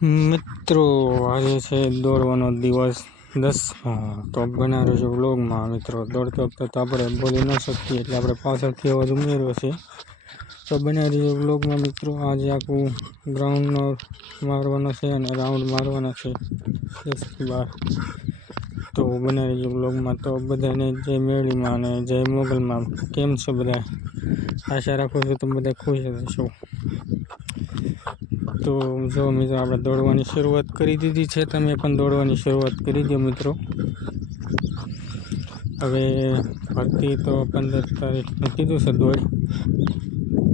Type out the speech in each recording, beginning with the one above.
મિત્રો આજે છે દોડવાનો દિવસ 10 તો બના રહેજો વ્લોગમાં. મિત્રો દોડતી વખતે તો આપણે બોલી ન શકીએ એટલે આપણે પાછળથી અવાજ ઉમેર્યો છે. તો બના રહેજો વ્લોગમાં મિત્રો. આજે આખું ગ્રાઉન્ડનો મારવાનો છે અને રાઉન્ડ મારવાના છે 10 થી 12. તો બના રહેજો વ્લોગમાં. તો બધાને જય મેળીમાં અને જય મોગલમાં. કેમ છો બધા? આશા રાખું છું તમે બધા ખુશ હશો. તો જો મિત્રો આપણે દોડવાની શરૂઆત કરી દીધી છે. તમે પણ દોડવાની શરૂઆત કરી દો મિત્રો. હવે ભરતી તો 15 તારીખનું કીધું છે. દોડ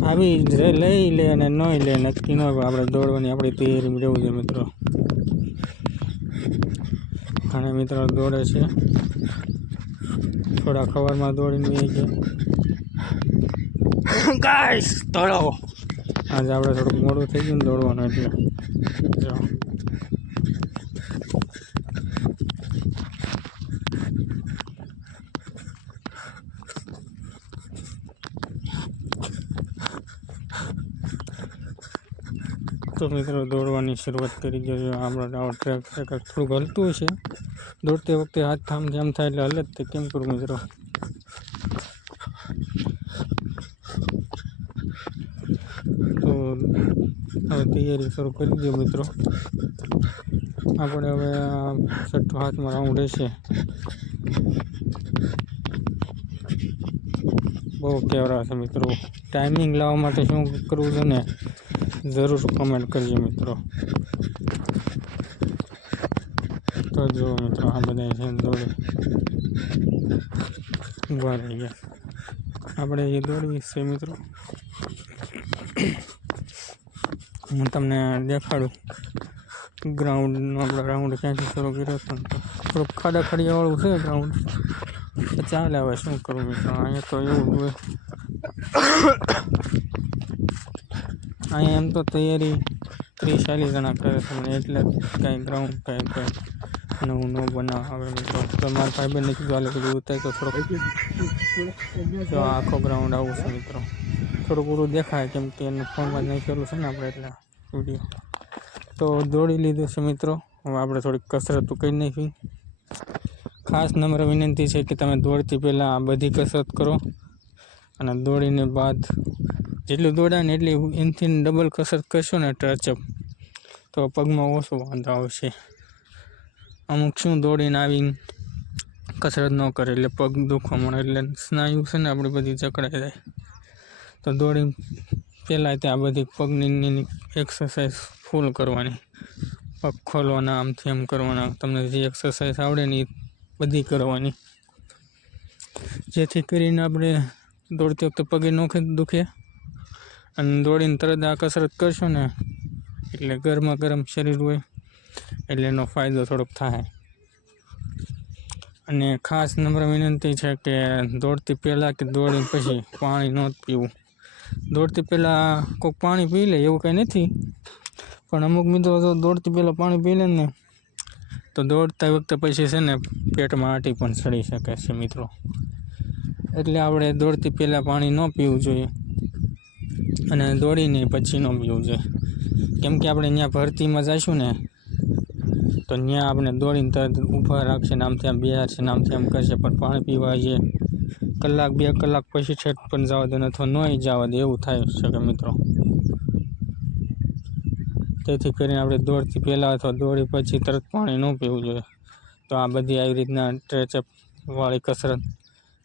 આવી લઈ લે અને ન લે નક્કી ન હોય. આપણે દોડવાની આપણી તૈયારીમાં રહેવું છે મિત્રો. ઘણા મિત્રો દોડે છે, થોડા ખબરમાં દોડીને વહી ગયા. ગાઈસ દોડો. આજે આપણે થોડુંક મોડું થઈ ગયું દોડવાનું એટલે જો તો મિત્રો દોડવાની શરૂઆત કરી દેજો. આપણે ટ્રેક થોડુંક હલતું છે. દોડતી વખતે હાથ થામ જામ થાય એટલે હલે જ તે કેમ કરું મિત્રો. તો હવે તૈયારી શરૂ કરી દો મિત્રો. આપણે હવે છઠ્ઠો હાથમાં રાઉન્ડ રહેશે. બહુ કેવરા છે મિત્રો. ટાઈમિંગ લાવવા માટે શું કરવું છે ને જરૂર કમેન્ટ કરજો મિત્રો. તો જો મિત્રો આ બધા છે દોડે ઊભા રહી ગયા. આપણે એ દોડવી છે મિત્રો. હું તમને દેખાડું ગ્રાઉન્ડનો આપણે રાઉન્ડ ક્યાંથી શરૂ કર્યો હતો. થોડુંક ખાડા ખડિયાવાળું છે ગ્રાઉન્ડ. ચાલે હવે શું કરું મિત્રો. અહીંયા તો એવું હોય. અહીંયા એમ તો તૈયારી 30-40 જણા કરે છે મને એટલે કાંઈ ગ્રાઉન્ડ કાંઈ નવું ન બનાવે મિત્રો. તો મારા ભાઈબંધને કીધું હાલે કીધું ઉતાર તો થોડોક જો આખો ગ્રાઉન્ડ આવું છે મિત્રો. થોડું પૂરું દેખાય કેમ કે એનું ફોનમાં નાખેલું છે ને આપણે એટલે વિડીયો. તો દોડી લીધું છે મિત્રો. હવે આપણે થોડીક કસરત કરી નાખી. ખાસ નમ્ર વિનંતી છે કે તમે દોડતી પહેલાં આ બધી કસરત કરો અને દોડીને બાદ જેટલું દોડાય ને એટલી એનાથી ડબલ કસરત કરશો ને ટચઅપ તો પગમાં ઓછો વાંધો આવશે. અમુક શું દોડીને આવીને કસરત ન કરે એટલે પગ દુખવા મળે એટલે સ્નાયુ છે ને આપણી બધી જકડાઈ જાય. તો દોડી પહેલાં ત્યાં બધી પગની એક્સરસાઇઝ ફૂલ કરવાની. પગ ખોલવાના આમથી એમ કરવાના. તમને જે એક્સરસાઇઝ આવડે ને એ બધી કરવાની જેથી કરીને આપણે દોડતી વખતે પગે ન દુખે. અને દોડીને તરત આ કસરત કરશો ને એટલે ગરમા ગરમ શરીર હોય એટલે એનો ફાયદો થોડોક થાય. અને ખાસ નમ્ર વિનંતી છે કે દોડતી પહેલાં કે દોડીને પછી પાણી ન પીવું. દોડતી પહેલાં કોઈક પાણી પી લે એવું કંઈ નથી, પણ અમુક મિત્રો તો દોડતી પહેલાં પાણી પી લે ને તો દોડતા વખતે પછી છે ને પેટમાં આંટી પણ ચડી શકે છે મિત્રો. એટલે આપણે દોડતી પહેલાં પાણી ન પીવું જોઈએ અને દોડીને પછી ન પીવું જોઈએ. કેમ કે આપણે ત્યાં ભરતીમાં જઈશું ને તો ત્યાં આપણે દોડીને તરત ઊભા રાખશે ને આમથી આમ બેહારશે ને આમથી આમ કરશે, પણ પાણી પીવા જઈએ કલાક 2 કલાક પછી છેટ પણ જવા દે અથવા નહીં જવા દે એવું થાય શકે મિત્રો. તેથી કરીને આપણે દોડતી પહેલાં અથવા દોડી પછી તરત પાણી ન પીવું જોઈએ. તો આ બધી આવી રીતના સ્ટ્રેચઅપવાળી કસરત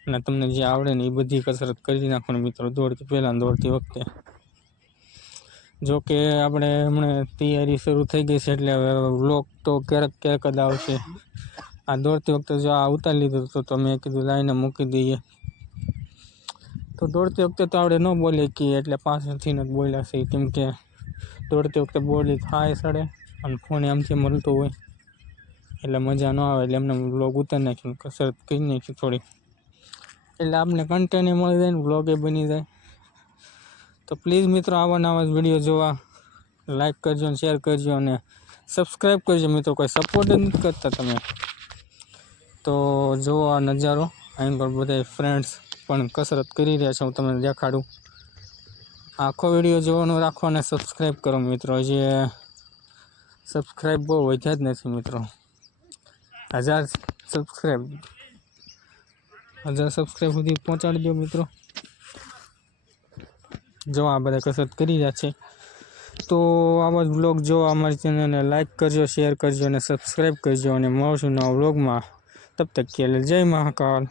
અને તમને જે આવડે ને એ બધી કસરત કરી નાખવાની મિત્રો દોડતી પહેલાં દોડતી વખતે. જો કે આપણે હમણાં તૈયારી શરૂ થઈ ગઈ છે એટલે હવે વ્લોગ તો ક્યારેક ક્યારેક જ આવશે. આ દોડતી વખતે જો આ ઉતારી લીધું તો મેં કીધું લાઈને મૂકી દઈએ. તો દોડતી વખતે તો આપણે ન બોલીએ કે એટલે પાછળથી જ બોલ્યા છે કેમ કે દોડતી વખતે બોલી થાય સડે અને ફોન આમથી મળતો હોય એટલે મજા ન આવે. એટલે એમને વ્લોગ ઉતારી નાખીને કસરત કરી નાખી થોડી એટલે આપણે કન્ટેન્ટ મળી જાય ને વ્લોગ બની જાય. તો પ્લીઝ મિત્રો આવા નવા વિડીયો જોવા લાઈક કરજો અને શેર કરજો અને સબસ્ક્રાઈબ કરજો મિત્રો. કોઈ સપોર્ટ જ નથી કરતા તમે. તો જુઓ આ નજારો. અહીં પર બધા ફ્રેન્ડ્સ પણ કસરત કરી રહ્યા છે. હું તમને દેખાડું. આખો વિડીયો જોવાનો રાખો અને સબસ્ક્રાઈબ કરો મિત્રો. જે સબસ્ક્રાઈબ બહુ વધ્યા જ નથી મિત્રો. 1000 સબસ્ક્રાઈબ સુધી પહોંચાડી દો મિત્રો. જો આ બધા કસરત કરી રહ્યા છે. તો આવા જ વ્લોગ જો અમારી ચેનલને લાઈક કરજો, શેર કરજો અને સબસ્ક્રાઈબ કરજો. અને મળશું નવા વ્લોગમાં. તબ તક કે लिए જય મહાકાલ.